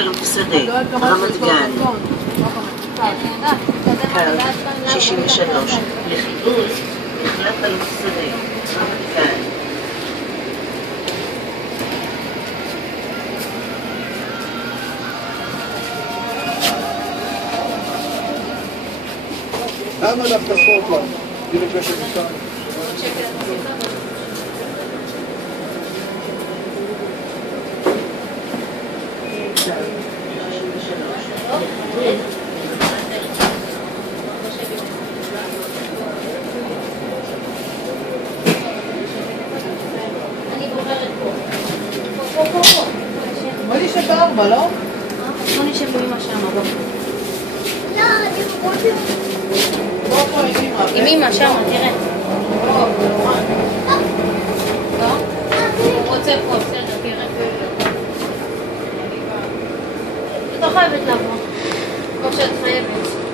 אלוף שדה, רמת גן. קו 63, לחיפוש, מחלף אלוף שדה, רמת גן. למה דווקא פורטלנד? תראי קשת מסתיים. בוא נשב בארבע, לא? בוא נשב עם אמא שם, בוא. עם אמא שם, תראה. לא? הוא רוצה פה, בסדר, תראה. את לא חייבת לבוא. כמו שאת חייבת.